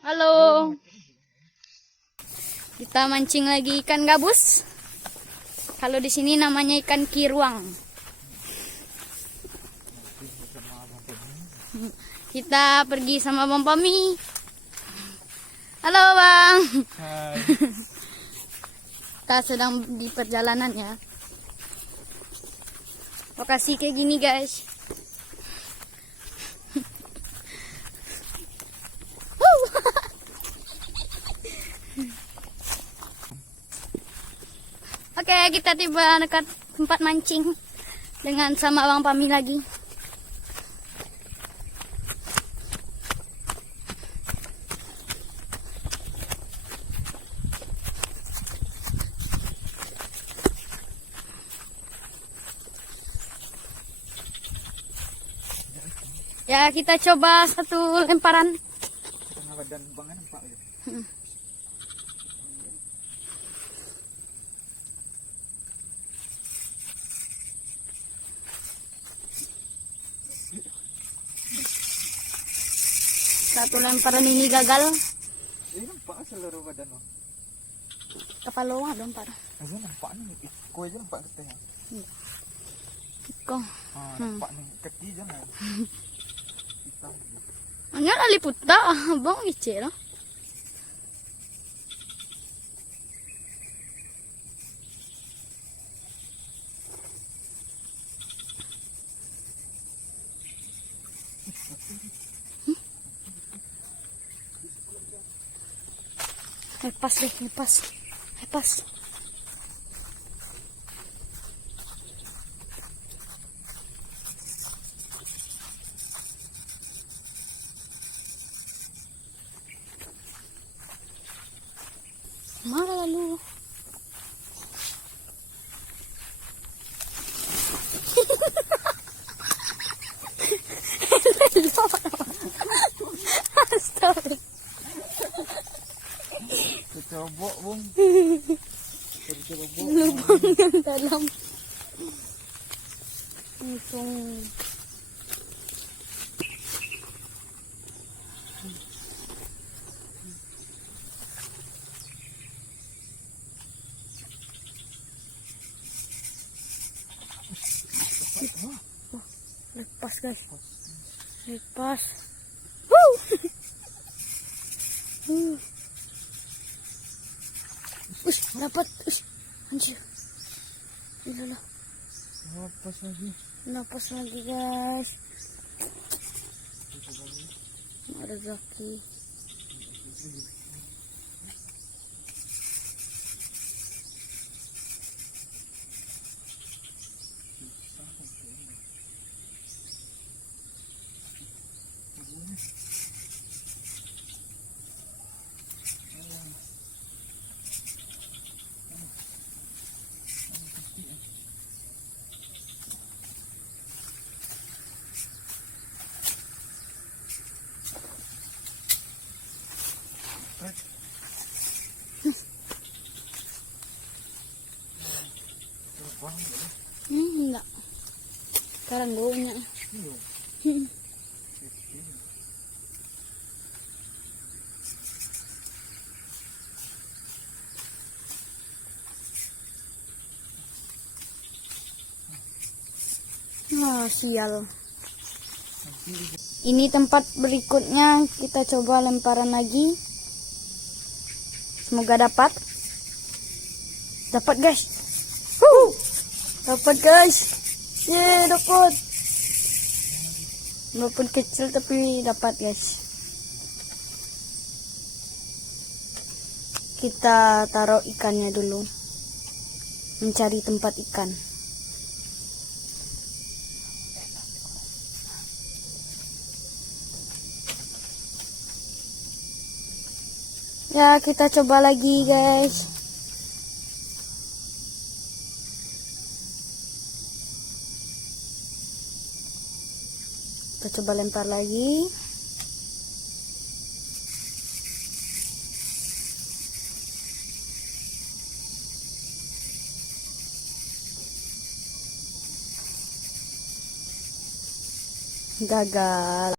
Halo. Kita mancing lagi ikan gabus. Kalau di sini namanya ikan kiruang. Kita pergi sama Bang Pami. Halo, Bang. Hai. Kita sedang di perjalanan ya. Lokasi kayak gini, guys. Oke, kita tiba dekat tempat mancing dengan sama Bang Pami lagi. Ya, kita coba satu lemparan. Dan bangan Pak. Satu lemparan ini gagal. Ini nampak seluruh badan lo. Kepala dong, Pak. Ini nampak nih, kau aja nampak katanya. Kok. Nampak nih kaki jangan. Hitam. Hanya lali puta, Bang Ice lah. Lepas deh, lepas. Lepas. Mana lalu? Astaga. Kecobok, Bung. Lubang yang dalam. Langsung. Lepas, guys. Lepas. Woo! Ush, dapat. Ush, anjir. Iyalah. Lepas lagi. Lepas lagi, guys. Ada rezeki. Enggak. Sekarang baunya. Wah, sial. Ini tempat berikutnya, kita coba lemparan lagi. Semoga dapat. Dapat, guys. Dapat, guys. Yeay, dapat. Walaupun kecil tapi dapat, guys. Kita taruh ikannya dulu. Mencari tempat ikan. Ya, kita coba lagi, guys. Kita coba lempar lagi. Gagal.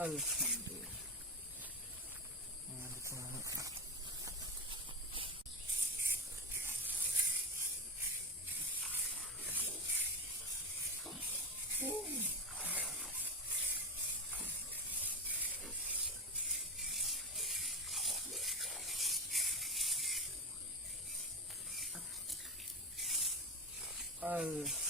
Alhamdulillah. Mantap. Alhamdulillah.